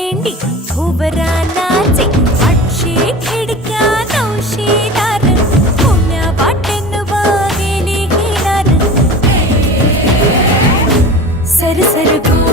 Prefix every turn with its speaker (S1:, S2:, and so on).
S1: వేండి ఉబరా నాచి పక్షి ఖిడ్కా నౌషీదార పుణ్య Wharton వాగిలి హీలార sir